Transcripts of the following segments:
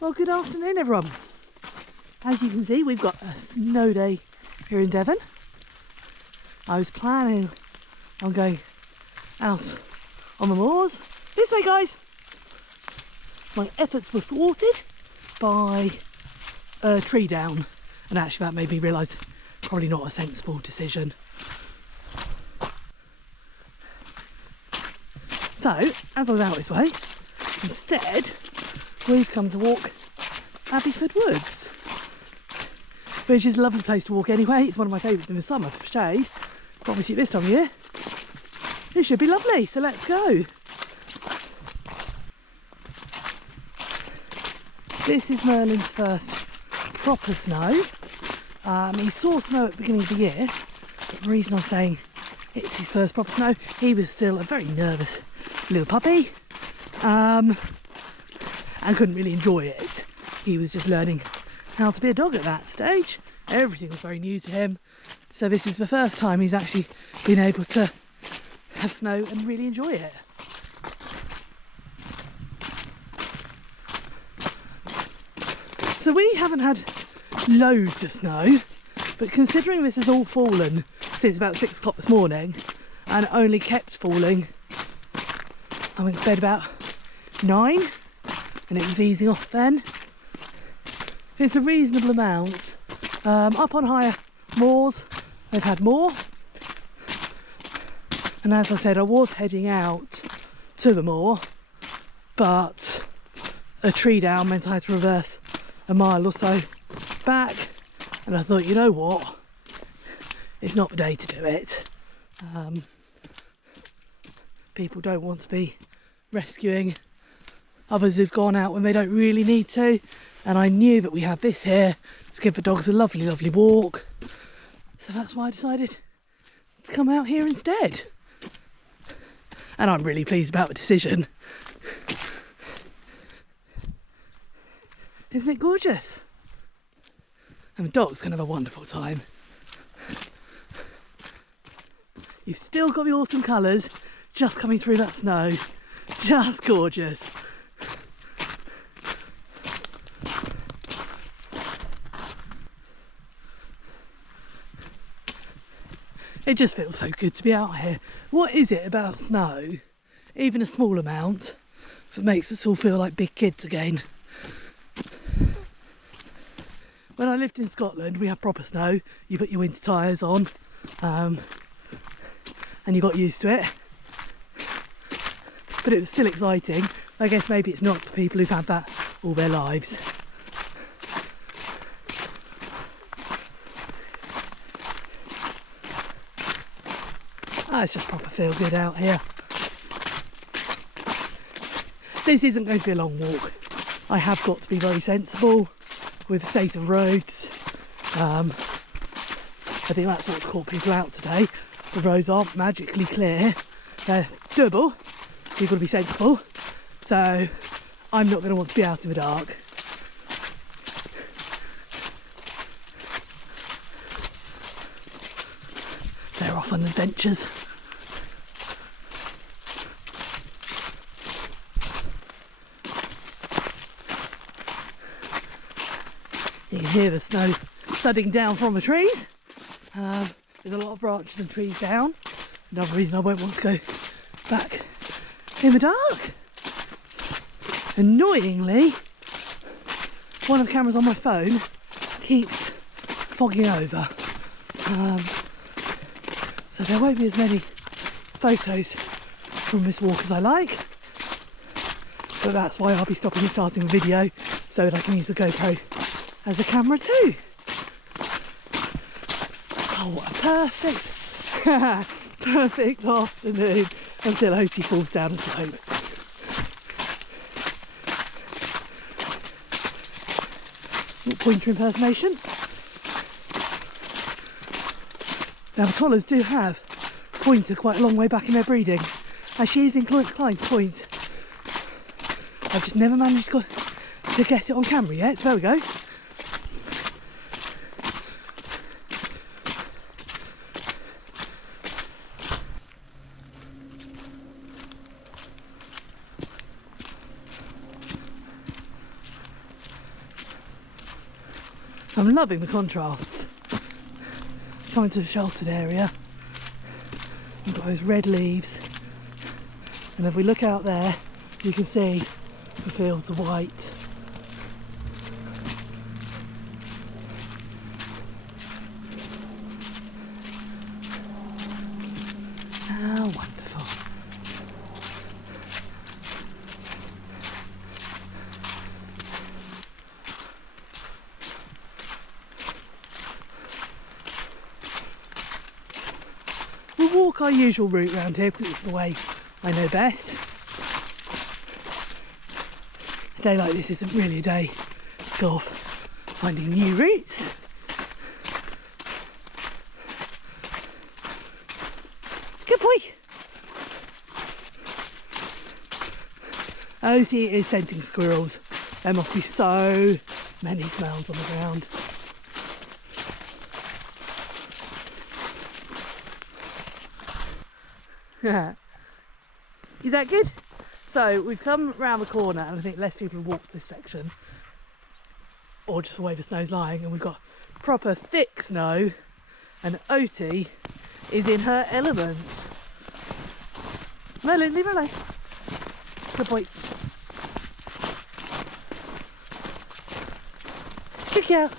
Well, good afternoon everyone. As you can see, we've got a snow day here in Devon. I was planning on going out on the moors. This way, guys! My efforts were thwarted by a tree down, and actually that made me realise probably not a sensible decision. So, as I was out this way, instead we've come to walk Abbey Woods, which is a lovely place to walk anyway. It's one of my favourites in the summer for shade, but obviously this time of year it should be lovely, so let's go. This is Merlin's first proper snow. He saw snow at the beginning of the year, but the reason I'm saying it's his first proper snow, he was still a very nervous little puppy and couldn't really enjoy it. He was just learning how to be a dog at that stage. Everything was very new to him, so this is the first time he's actually been able to have snow and really enjoy it. So we haven't had loads of snow, but considering this has all fallen since about 6 o'clock this morning and only kept falling, I went to bed about 9 and it was easing off then. It's a reasonable amount. Up on higher moors they've had more, and as I said, I was heading out to the moor, but a tree down meant I had to reverse a mile or so back, and I thought, you know what, it's not the day to do it. People don't want to be rescuing others who've gone out when they don't really need to, and I knew that we had this here to give the dogs a lovely, lovely walk, so that's why I decided to come out here instead. And I'm really pleased about the decision. Isn't it gorgeous? And the dogs can have a wonderful time. You've still got the autumn colours just coming through that snow. Just gorgeous. It just feels so good to be out here. What is it about snow, even a small amount, that makes us all feel like big kids again? When I lived in Scotland, we had proper snow. You put your winter tyres on and you got used to it. But it was still exciting. I guess maybe it's not for people who've had that all their lives. It's just proper feel good out here. This isn't going to be a long walk. I have got to be very sensible with the state of roads. I think that's what caught people out today. The roads aren't magically clear. They're doable. You've got to be sensible. So I'm not going to want to be out in the dark. They're off on adventures. You can hear the snow thudding down from the trees. There's a lot of branches and trees down. Another reason I won't want to go back in the dark. Annoyingly, one of the cameras on my phone keeps fogging over. So there won't be as many photos from this walk as I like. But that's why I'll be stopping and starting the video so that I can use the GoPro as a camera too. Oh, what a perfect afternoon until Otie falls down a slope. Pointer impersonation. Now the Tollers do have pointer quite a long way back in their breeding, as she is inclined to point. I've just never managed to get it on camera yet, so there we go. I'm loving the contrasts. Coming to a sheltered area, we've got those red leaves, and if we look out there you can see the fields are white. How wonderful. We'll walk our usual route around here because it's the way I know best. A day like this isn't really a day to go off finding new routes. Good boy! Otie is scenting squirrels. There must be so many smells on the ground. Is that good? So we've come round the corner and I think less people have walked this section, or just the way the snow's lying, and we've got proper thick snow and Otie is in her element. Merlin, leave her alone. Good boy. Good girl.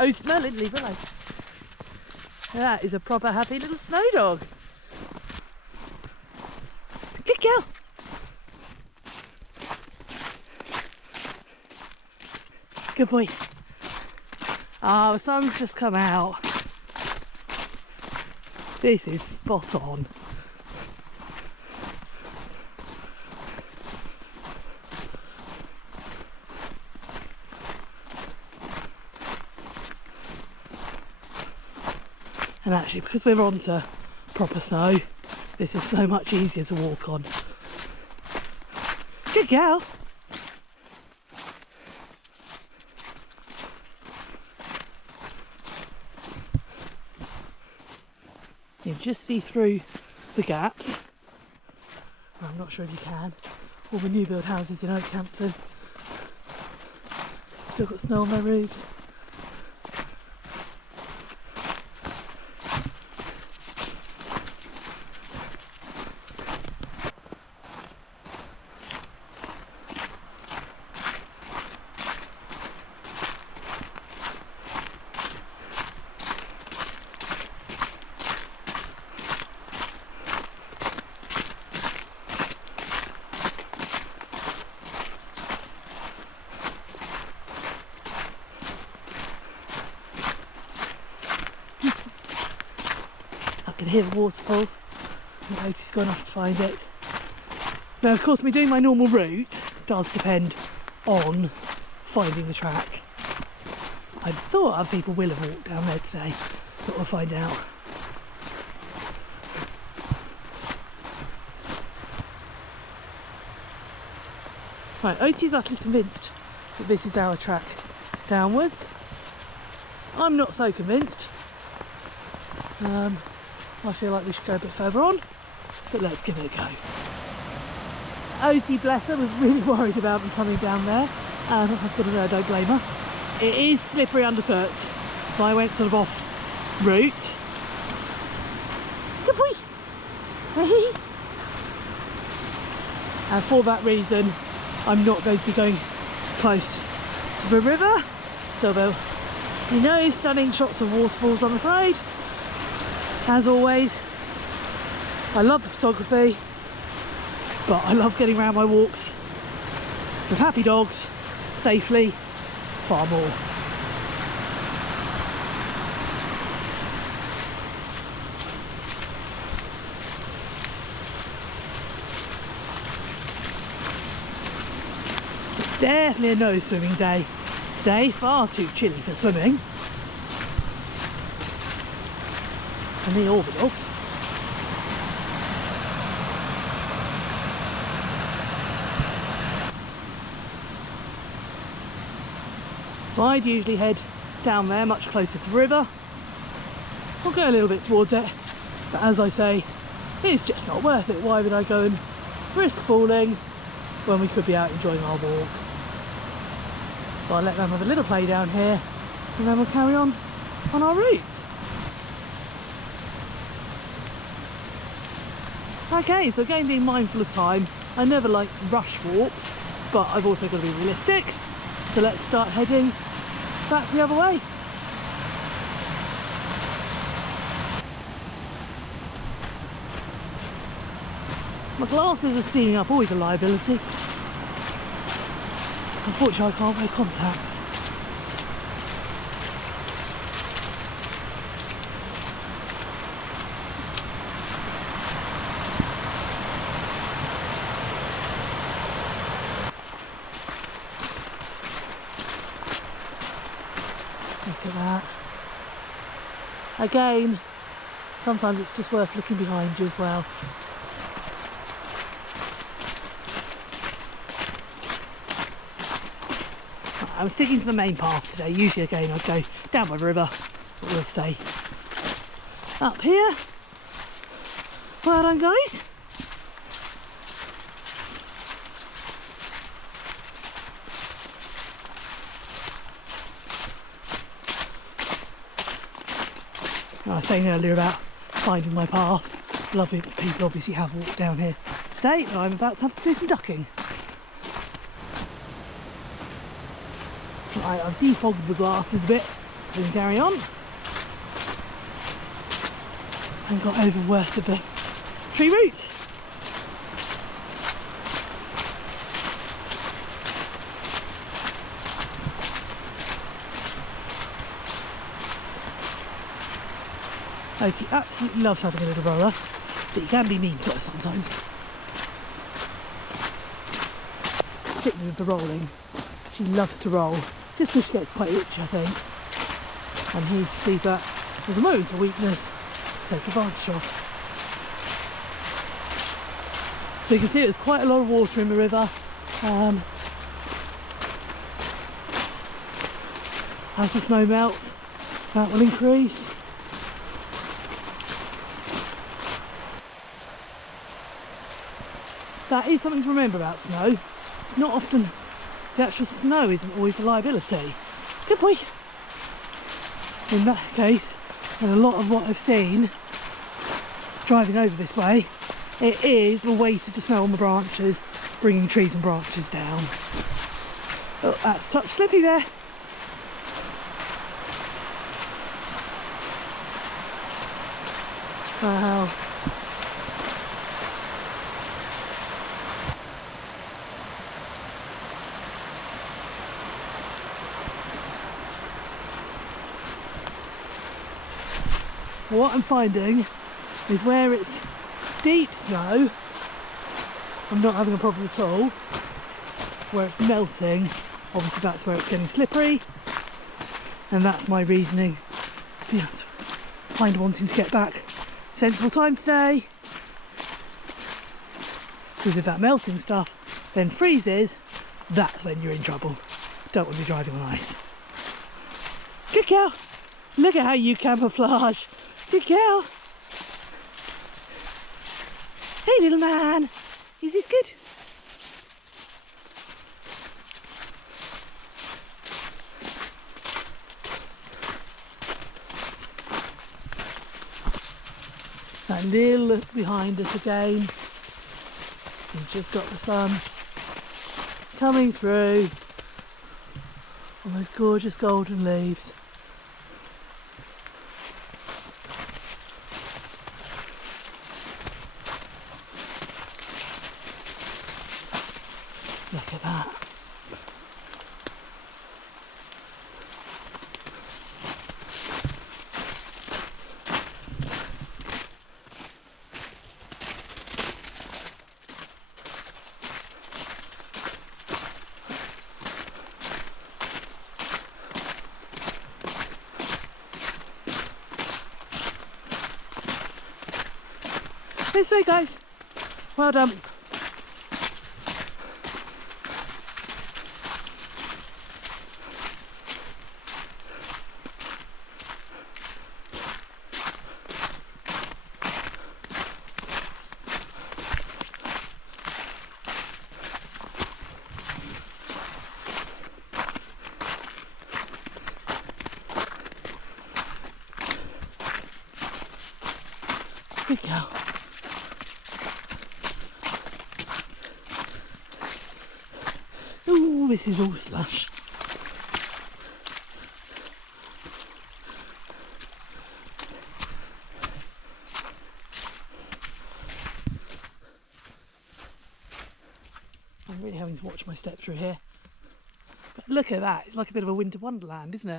Oh, Merlin, leave her alone. That is a proper happy little snow dog. Good girl. Good boy. Ah, the sun's just come out. This is spot on. And actually, because we're onto proper snow, this is so much easier to walk on. Good girl. You can just see through the gaps. I'm not sure if you can. All the new build houses in Okehampton still got snow on their roofs. I can hear the waterfall. Otie's gone off to find it. Now, of course, me doing my normal route does depend on finding the track. I thought other people will have walked down there today, but we'll find out. Right, Otie's utterly convinced that this is our track downwards. I'm not so convinced. I feel like we should go a bit further on, but let's give it a go. Otie, bless her, was really worried about me coming down there, and I've got to say I don't blame her. It is slippery underfoot, so I went sort of off route. Good boy! Hey! And for that reason, I'm not going to be going close to the river, so there'll be no stunning shots of waterfalls, I'm afraid. As always, I love the photography, but I love getting around my walks with happy dogs safely far more. It's definitely a no swimming day today, far too chilly for swimming. For me or the dogs. So I'd usually head down there much closer to the river. I'll go a little bit towards it But as I say, it's just not worth it. Why would I go and risk falling when we could be out enjoying our walk? So I'll let them have a little play down here and then we'll carry on our route. Okay, so again, being mindful of time, I never like rush walks, but I've also got to be realistic. So let's start heading back the other way. My glasses are seeing up, always a liability. Unfortunately, I can't wear contacts. Look at that. Again, sometimes it's just worth looking behind you as well. I'm sticking to the main path today. Usually again I'd go down by the river, but we'll stay up here. Well done, guys. I was saying earlier about finding my path. Lovely that people obviously have walked down here today, but I'm about to have to do some ducking. Right, I've defogged the glasses a bit, so we can carry on. And got over the worst of the tree roots. Oh, she absolutely loves having a little brother, but you can be mean to her sometimes. Particularly with the rolling. She loves to roll, just because she gets quite itchy, I think. And he sees that as a moment of weakness to take advantage of. So you can see there's quite a lot of water in the river. As the snow melts, that will increase. That is something to remember about snow. It's not often, the actual snow isn't always the liability. Good boy. In that case, and a lot of what I've seen driving over this way, it is the weight of the snow on the branches bringing trees and branches down. Oh, that's touch slippy there. Wow. What I'm finding is where it's deep snow, I'm not having a problem at all. Where it's melting, obviously that's where it's getting slippery, and that's my reasoning behind wanting to get back sensible time today. Because if that melting stuff then freezes, that's when you're in trouble. Don't want to be driving on ice. Good girl. Look at how you camouflage. Good girl. Hey little man. Is this good? That little look behind us again. We've just got the sun coming through on those gorgeous golden leaves. Look at that. This way, guys. Well done. Good girl. Ooh, this is all slush. I'm really having to watch my step through here. But look at that, it's like a bit of a winter wonderland, isn't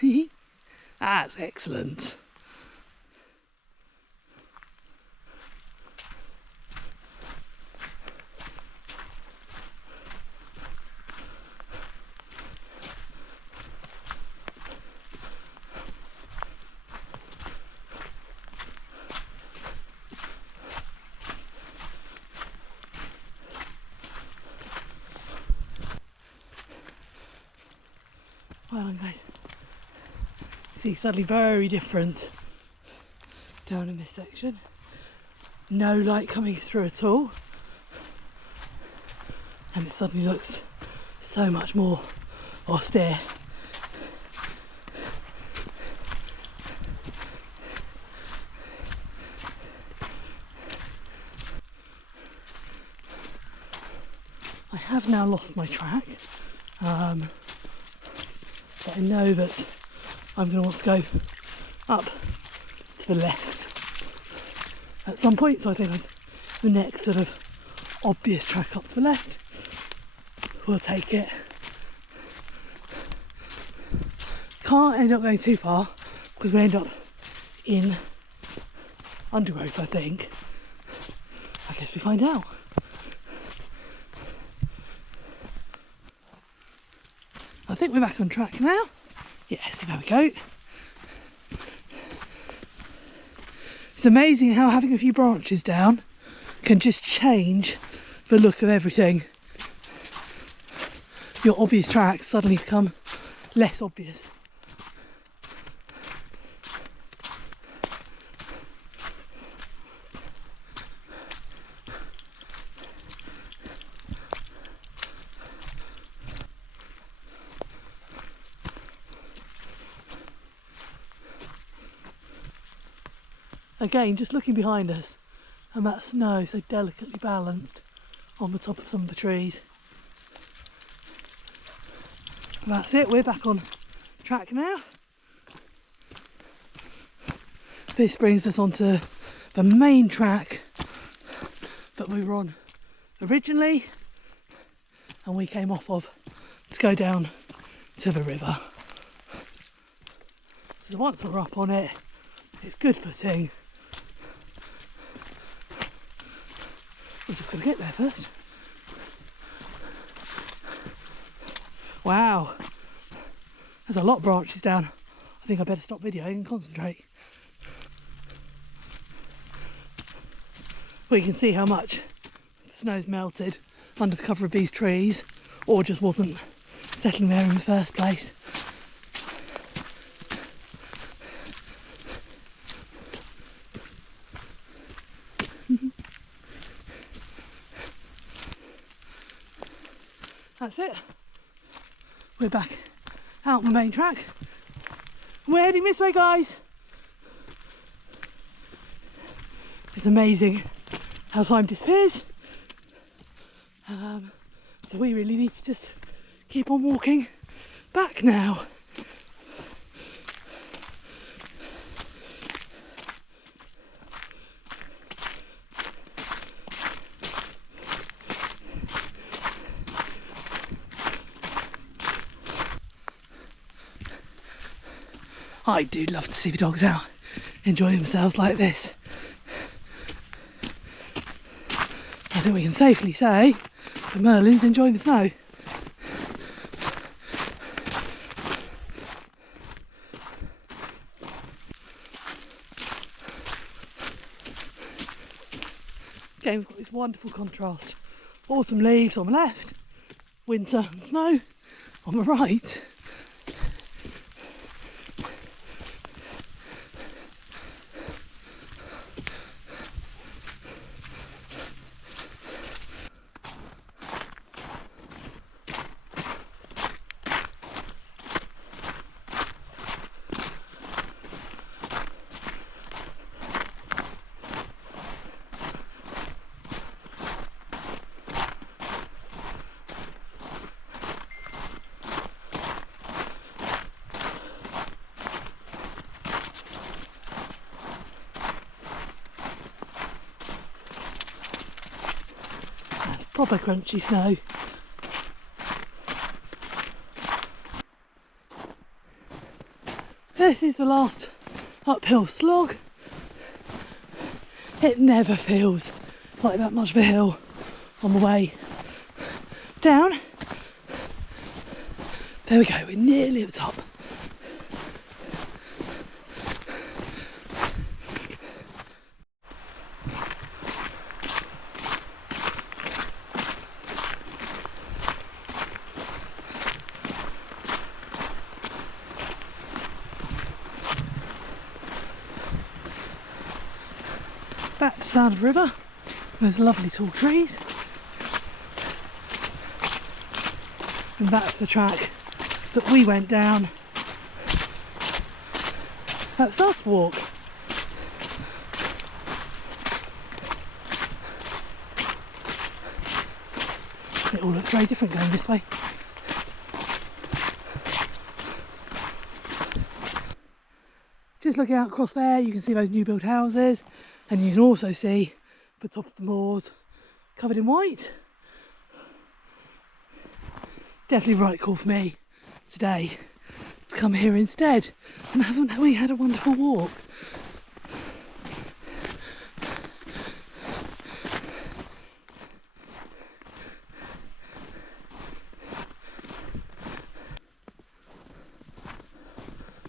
it? That's excellent. Well done, guys. See, suddenly very different down in this section. No light coming through at all. And it suddenly looks so much more austere. I have now lost my track. But I know that I'm going to want to go up to the left at some point, so I think the next sort of obvious track up to the left will take it. Can't end up going too far because we end up in undergrowth, I think. I guess we find out. I think we're back on track now. Yes, there we go. It's amazing how having a few branches down can just change the look of everything. Your obvious tracks suddenly become less obvious. Again, just looking behind us, and that snow so delicately balanced on the top of some of the trees. And that's it, we're back on track now. This brings us onto the main track that we were on originally, and we came off of to go down to the river. So once we're up on it, it's good footing. We're just going to get there first. Wow, there's a lot of branches down. I think I better stop videoing and concentrate. Well, you can see how much the snow's melted under the cover of these trees, or just wasn't settling there in the first place. That's it. We're back out on the main track. We're heading this way, guys. It's amazing how time disappears. So we really need to just keep on walking back now. I do love to see the dogs out enjoying themselves like this. I think we can safely say that Merlin's enjoying the snow. Again, we've got this wonderful contrast. Autumn leaves on the left, winter and snow on the right. proper crunchy snow. This is the last uphill slog. It never feels like that much of a hill on the way down. There we go, we're nearly at the top. Back to the sound of the river. There's lovely tall trees. And that's the track that we went down at the start of the walk. It all looks very different going this way. Just looking out across there, you can see those new built houses, and you can also see the top of the moors covered in white. Definitely right call for me today to come here instead. And haven't we had a wonderful walk?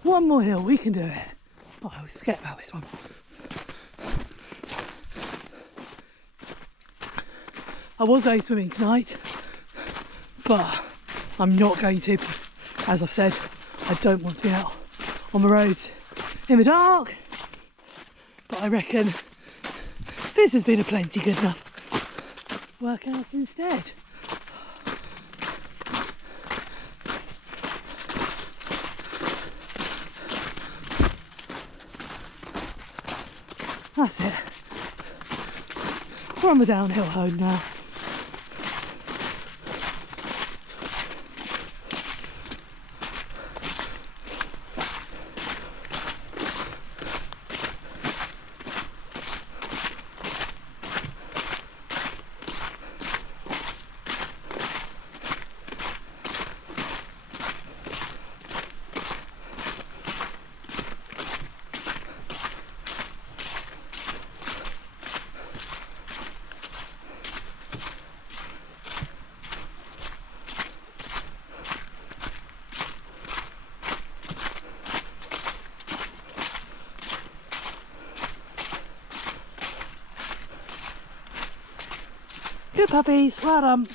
One more hill, we can do it. Oh, I always forget about this one. I was going swimming tonight, but I'm not going to. As I've said, I don't want to be out on the roads in the dark. But I reckon this has been a plenty good enough workout instead. That's it. We're on the downhill home now. Good puppies, well done.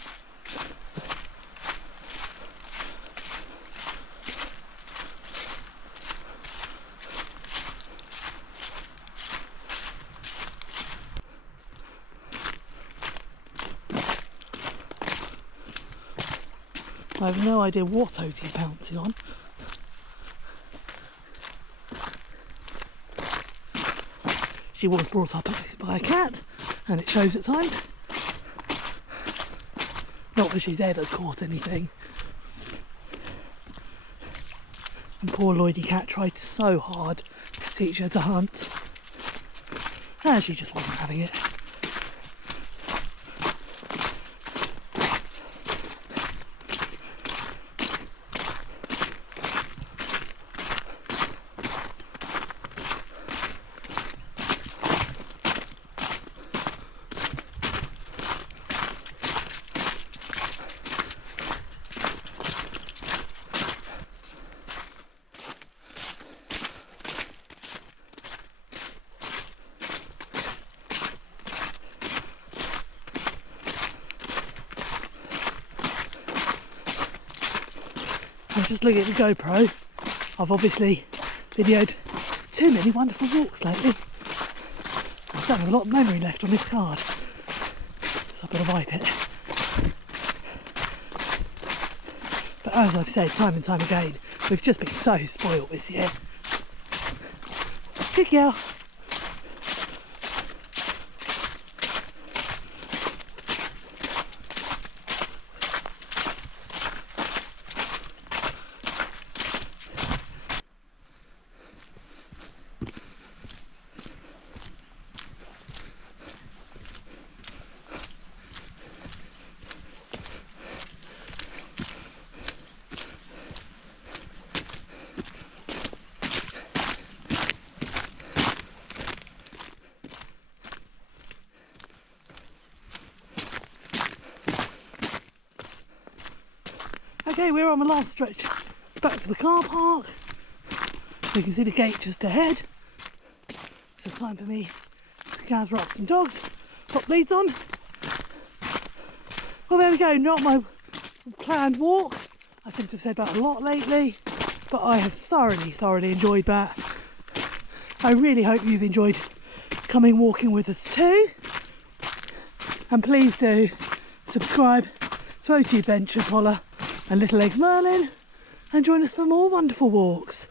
I have no idea what oat he's bouncing on. She was brought up by a cat, and it shows at times. Not that she's ever caught anything. And poor Lloydie cat tried so hard to teach her to hunt. And she just wasn't having it. I'm just looking at the GoPro. I've obviously videoed too many wonderful walks lately. I don't have a lot of memory left on this card, so I've got to wipe it. But as I've said time and time again, we've just been so spoiled this year. Good girl. Okay, we're on the last stretch back to the car park. You can see the gate just ahead. So time for me to gather up some dogs, pop leads on. Well, there we go, not my planned walk. I seem to have said that a lot lately, but I have thoroughly enjoyed that. I really hope you've enjoyed coming walking with us too. And please do subscribe to OT Adventures Holler and Little Eggs Merlin and join us for more wonderful walks.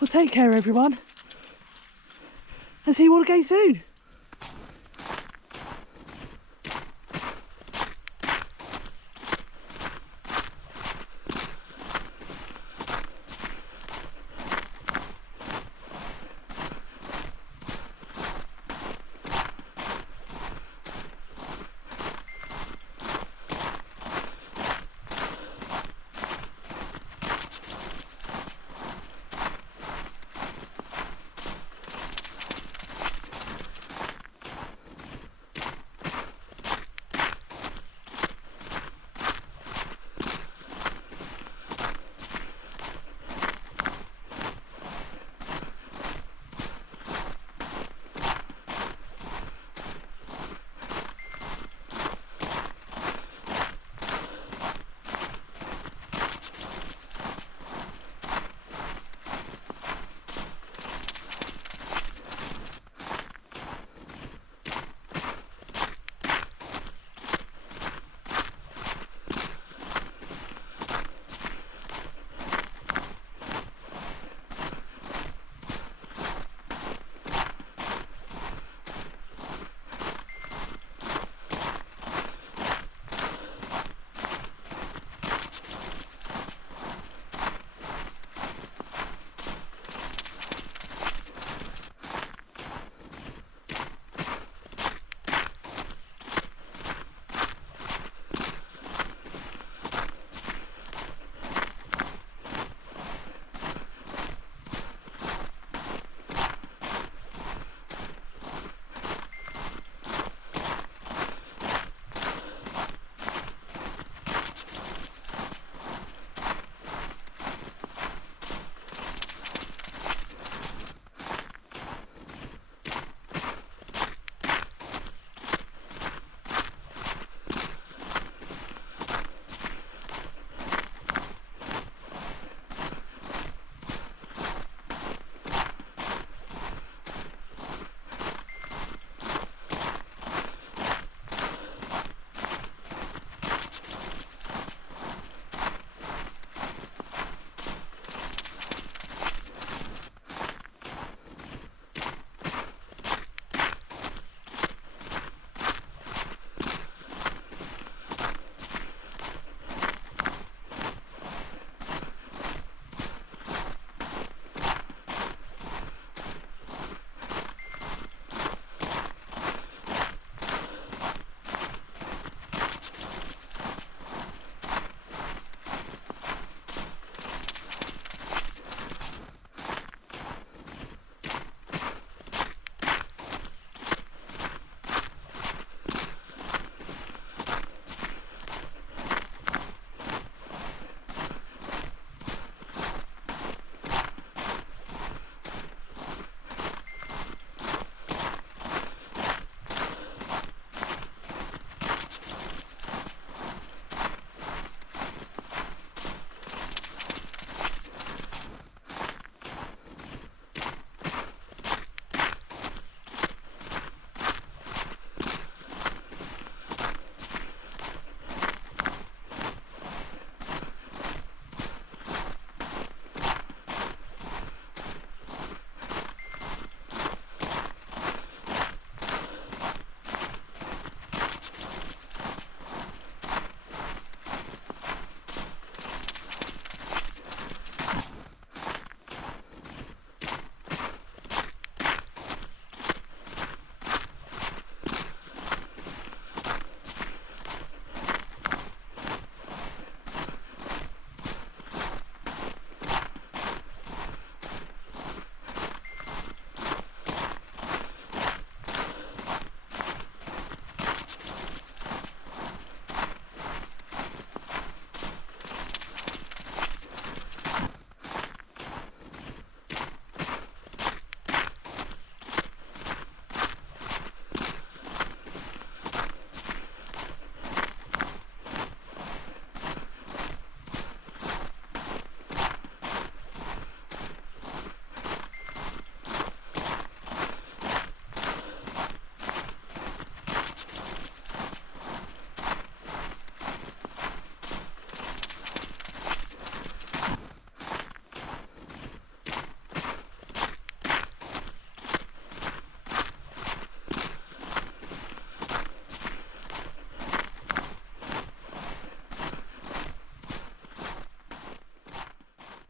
Well, take care everyone, and see you all again soon.